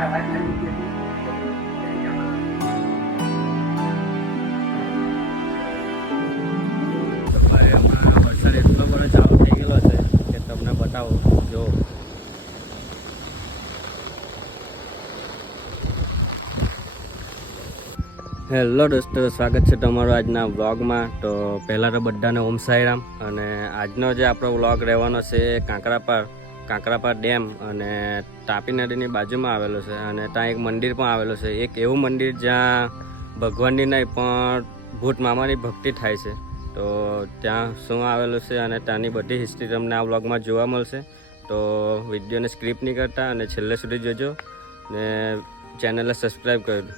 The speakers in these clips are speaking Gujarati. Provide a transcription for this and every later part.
વરસાદ એટલો બધો ચાલુ થઈ ગયેલો છે કે તમને બતાવો જો. હેલો દોસ્તો, સ્વાગત છે તમારું આજના વ્લોગમાં. તો પહેલાં તો બધાને ઓમ સાઈરામ. અને આજનો જે આપણો વ્લોગ રહેવાનો છે એ કાંકરાપાર ડેમ અને તાપી નદીની બાજુમાં આવેલો છે. અને ત્યાં એક મંદિર પણ આવેલું છે, એક એવું મંદિર જ્યાં ભગવાનની નહીં પણ ભૂત મામાની ભક્તિ થાય છે. તો ત્યાં શું આવેલું છે અને ત્યાંની બધી હિસ્ટ્રી તમને આ વ્લોગમાં જોવા મળશે. તો વિડીયોને સ્ક્રિપ નહીં કરતા અને છેલ્લે સુધી જોજો ને ચેનલને સબસ્ક્રાઈબ કરી દો.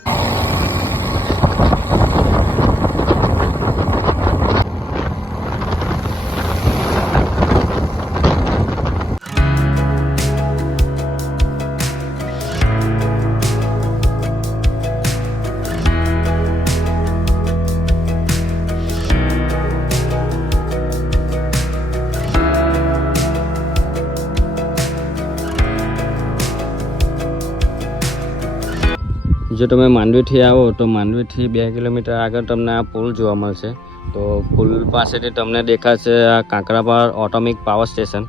જો તમે માંડવીથી આવો તો માંડવીથી 2 કિલોમીટર આગળ તમને આ પુલ જોવા મળશે. તો પુલ પાસેથી તમને દેખાશે આ કાંકરાપાર ઓટોમિક પાવર સ્ટેશન.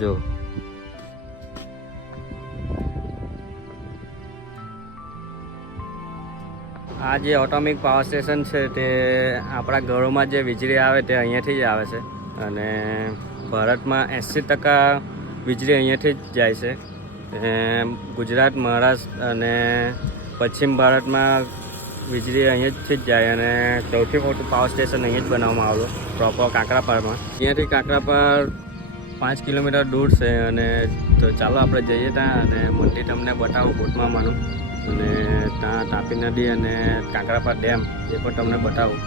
જો આ જે ઓટોમિક પાવર સ્ટેશન છે તે આપણા ઘરોમાં જે વીજળી આવે તે અહીંયાથી જ આવે છે. અને ભારતમાં 80% વીજળી અહીંયાથી જ જાય છે. ગુજરાત, મહારાષ્ટ્ર અને પશ્ચિમ ભારતમાં વીજળી અહીંયાથી જ જાય. અને સૌથી મોટું પાવર સ્ટેશન અહીંયા જ બનાવવામાં આવેલું પ્રોપર કાંકરાપારમાં. અહીંયાથી કાંકરાપાર 5 કિલોમીટર દૂર છે. અને તો ચાલો આપણે જઈએ ત્યાં અને મંદિર તમને બતાવું ભૂતમામાનું. અને ત્યાં તાપી નદી અને કાંકરાપાર ડેમ એ પણ તમને બતાવું.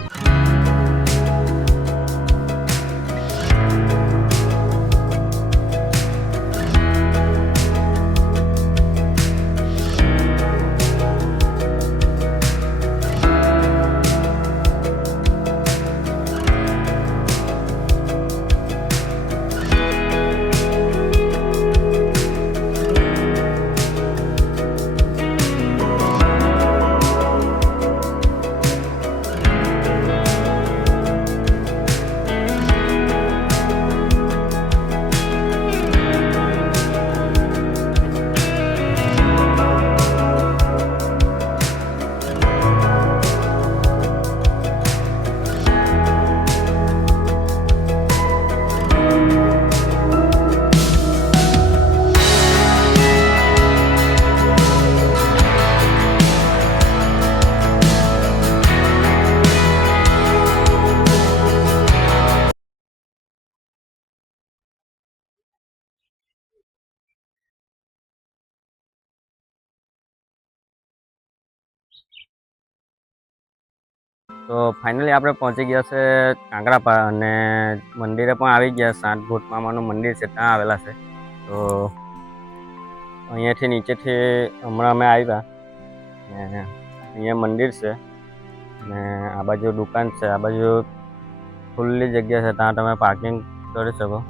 તો ફાઇનલી આપણે પહોંચી ગયા છે કાંકરાપાર અને મંદિરે પણ આવી ગયા. 7 ભૂત મામાનું મંદિર છે ત્યાં આવેલા છે. તો અહીંયાથી નીચેથી હમણાં અમે આવ્યા ને અહીંયા મંદિર છે ને આ બાજુ દુકાન છે. આ બાજુ ખુલ્લી જગ્યા છે, ત્યાં તમે પાર્કિંગ કરી શકો.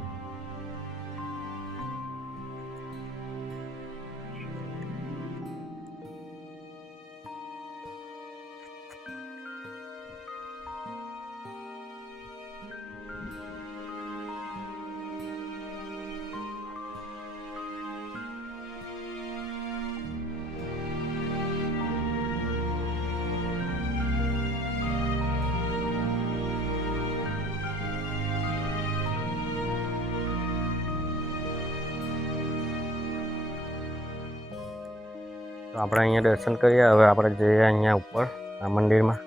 તો આપણે અહીંયા દર્શન કરીએ. હવે આપણે જઈએ અહીંયા ઉપર આ મંદિરમાં.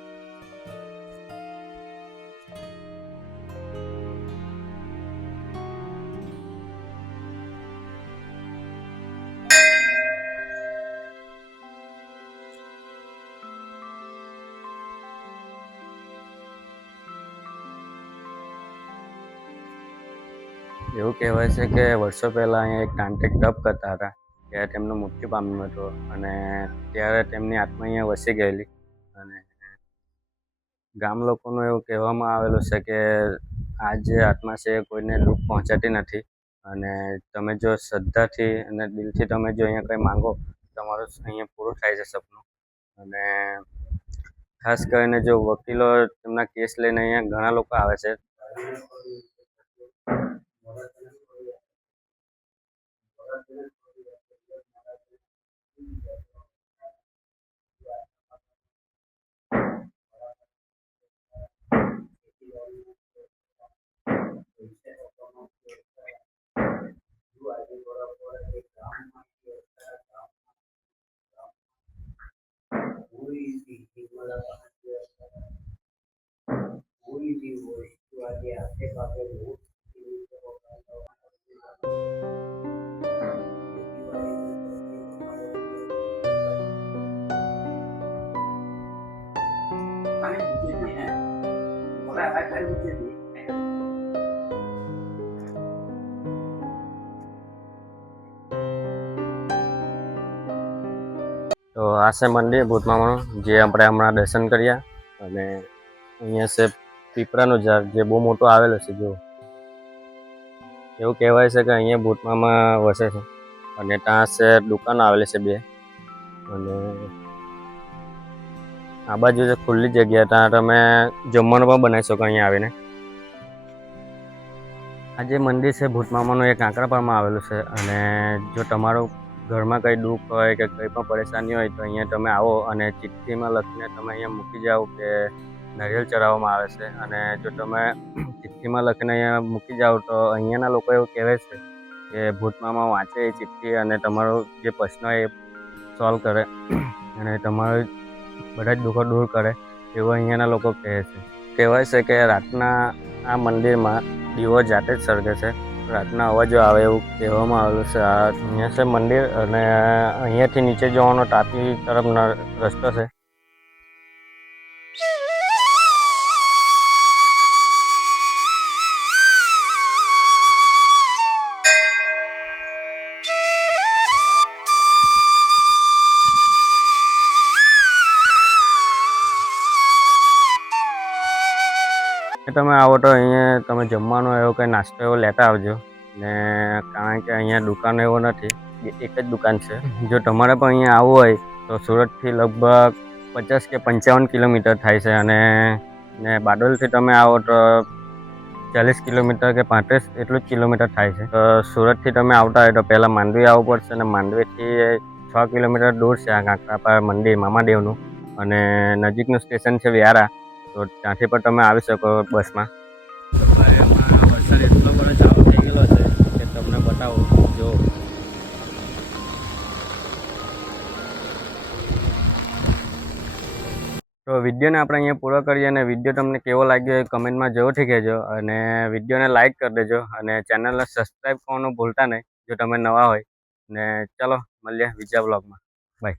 એવું કહેવાય છે કે વર્ષો પહેલાં અહીંયા એક તાંત્રિક તપ કરતા હતા, ત્યારે તેમનું મૃત્યુ પામ્યું હતું. અને ત્યારે તેમની આત્મા અહીંયા વસી ગયેલી. અને ગામ લોકોનું એવું કહેવામાં આવેલું છે કે આ જે આત્મા છે એ કોઈને દુઃખ પહોંચાડતી નથી. અને તમે જો શ્રદ્ધાથી અને દિલથી તમે જો અહીંયા કંઈ માંગો તમારું અહીંયા પૂરું થાય છે સપનું. અને ખાસ કરીને જો વકીલો તેમના કેસ લઈને અહીંયા ઘણા લોકો આવે છે. તો આ છે મંદિર ભૂતમામાનું, જે આપણે હમણાં દર્શન કર્યા. અને અહીંયા છે પીપળાનું ઝાડ, જે બહુ મોટો આવેલો છે. જો એવું કહેવાય છે કે અહીંયા ભૂતમામા વસે છે. અને ત્યાં છે દુકાનો આવેલી છે 2. અને આ બાજુ છે ખુલ્લી જગ્યા, ત્યાં તમે જમવાનું પણ બનાવી શકો અહીંયા આવીને. આ જે મંદિર છે ભૂતમામાનું એ કાંકરાપાળમાં આવેલું છે. અને જો તમારું ઘરમાં કંઈ દુઃખ હોય કે કંઈ પણ પરેશાની હોય તો અહીંયા તમે આવો અને ચિઠ્ઠીમાં લખીને તમે અહીંયા મૂકી જાઓ કે નારિયેળ ચડાવવામાં આવે છે. અને જો તમે ચિઠ્ઠીમાં લખીને અહીંયા મૂકી જાઓ તો અહીંયાના લોકો એવું કહેવાય છે કે ભૂતમામા વાંચે એ ચિઠ્ઠી અને તમારો જે પ્રશ્ન એ સોલ્વ કરે અને તમારું બધા જ દુઃખો દૂર કરે, એવું અહીંયાના લોકો કહે છે. કહેવાય છે કે રાતના આ મંદિરમાં દીવો જાતે જ સળગે છે. રાતના અવાજો આવે એવું કહેવામાં આવેલું છે. આ અહીંયા છે મંદિર અને અહીંયાથી નીચે જવાનો તાપી તરફનો રસ્તો છે. તમે આવો તો અહીંયા તમે જમવાનો એવો કંઈ નાસ્તો એવો લેતા આવજો. ને કારણ કે અહીંયા દુકાન એવો નથી, એક જ દુકાન છે. જો તમારે પણ અહીંયા આવવું હોય તો સુરતથી લગભગ 50 કે 55 કિલોમીટર થાય છે. અને બારડોલીથી તમે આવો તો 40 કિલોમીટર કે 35 એટલું જ કિલોમીટર થાય છે. તો સુરતથી તમે આવતા હોય તો પહેલાં માંડવી આવવું પડશે. અને માંડવીથી 6 કિલોમીટર દૂર છે આ કાંકરાપાળ મંદિર મામાદેવનું. અને નજીકનું સ્ટેશન છે વ્યારા, તો ત્યાંથી પણ તમે આવી શકો બસમાં. વરસાદ એટલો બધો ચાલુ થઈ ગયેલો છે કે તમને બતાવો. જો તો વિડીયોને આપણે અહીંયા પૂરો કરીએ. અને વિડીયો તમને કેવો લાગ્યો એ કમેન્ટમાં જરૂરથી કહેજો. અને વિડીયોને લાઇક કરી દેજો અને ચેનલને સબસ્ક્રાઈબ કરવાનું ભૂલતા નહીં જો તમે નવા હોય. ને ચાલો મળીએ બીજા બ્લોગમાં. બાય.